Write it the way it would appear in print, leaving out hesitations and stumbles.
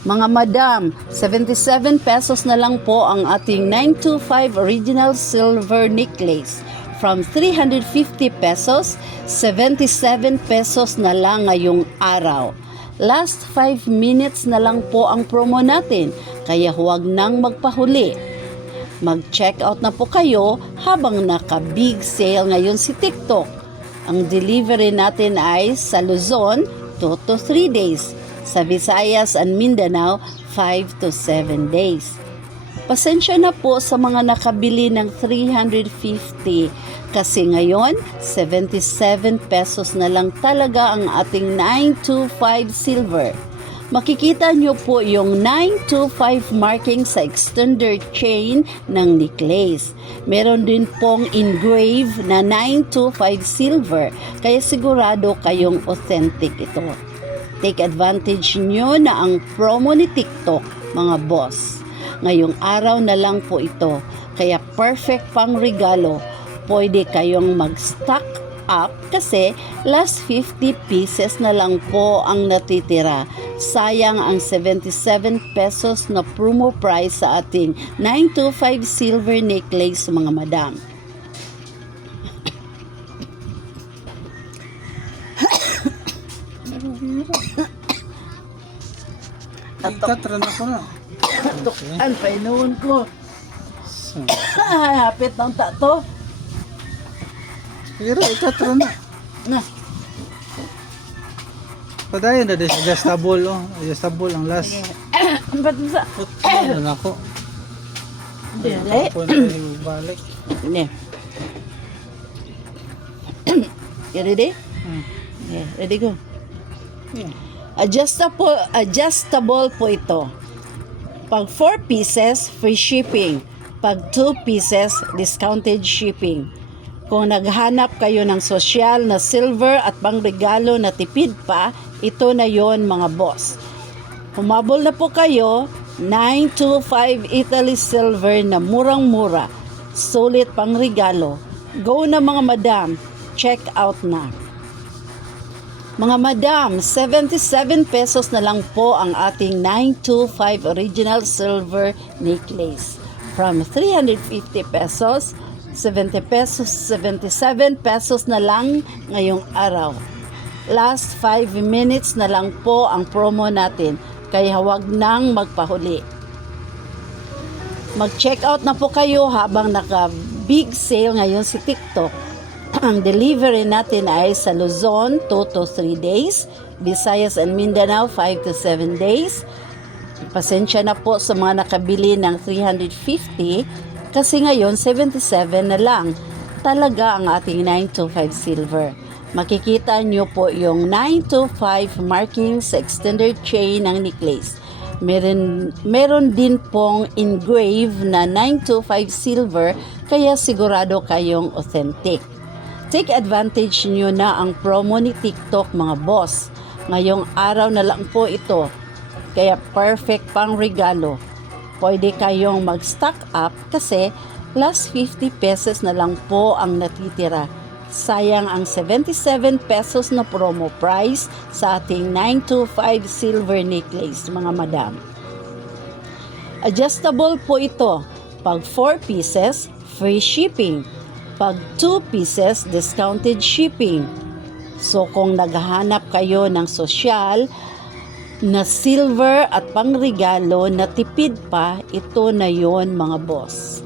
Mga madam, 77 pesos na lang po ang ating 925 original silver necklace. From 350 pesos, 77 pesos na lang ngayong araw. Last 5 minutes na lang po ang promo natin, kaya huwag nang magpahuli. Mag-check out na po kayo habang naka-big sale ngayon si TikTok. Ang delivery natin ay sa Luzon, 2 to 3 days. Sa Visayas and Mindanao, 5 to 7 days. Pasensya na po sa mga nakabili ng 350 kasi ngayon 77 pesos na lang talaga ang ating 925 silver. Makikita nyo po yung 925 marking sa extender chain ng necklace. Meron din pong engrave na 925 silver, kaya sigurado kayong authentic ito. Take advantage nyo na ang promo ni TikTok, mga boss. Ngayong araw na lang po ito, kaya perfect pang regalo. Pwede kayong mag-stock up kasi last 50 pieces na lang po ang natitira. Sayang ang 77 pesos na promo price sa ating 925 silver necklace, mga madam. Itatran ako na. Tukan, painuun ko. Hapit ng tato. Pero itatran na. Na, Padayon na din. Adjustable, oh. Adjustable ang last. ba't mo sa... Ano na ako. Dere. Ako na yung balik. Ne. You ready? Hmm. Yeah, ready go. Yeah. Adjustable po ito. Pag 4 pieces, free shipping. Pag 2 pieces, discounted shipping. Kung naghanap kayo ng sosyal na silver at pangregalo na tipid pa, ito na yon, mga boss. Humabol na po kayo, 925 Italy silver na murang-mura. Sulit pangregalo. Go na, mga madam. Check out na. Mga madam, 77 pesos na lang po ang ating 925 original silver necklace. From 350 pesos, 70 pesos, 77 pesos na lang ngayong araw. Last 5 minutes na lang po ang promo natin, kaya huwag nang magpahuli. Mag-check out na po kayo habang naka-big sale ngayon si TikTok. Ang delivery natin ay sa Luzon, 2 to 3 days. Visayas and Mindanao, 5 to 7 days. Pasensya na po sa mga nakabili ng 350 kasi ngayon 77 na lang talaga ang ating 925 silver. Makikita nyo po yung 925 marking sa extender chain ng necklace. Meron din pong engrave na 925 silver, kaya sigurado kayong authentic. Take advantage nyo na ang promo ni TikTok, mga boss. Ngayong araw na lang po ito. Kaya perfect pang regalo. Pwede kayong mag-stock up kasi last 50 pesos na lang po ang natitira. Sayang ang 77 pesos na promo price sa ating 925 silver necklace, mga madam. Adjustable po ito. Pag 4 pieces, free shipping. Pag 2 pieces, discounted shipping. So kung naghahanap kayo ng sosyal na silver at pangregalo na tipid pa, ito na yon, mga boss.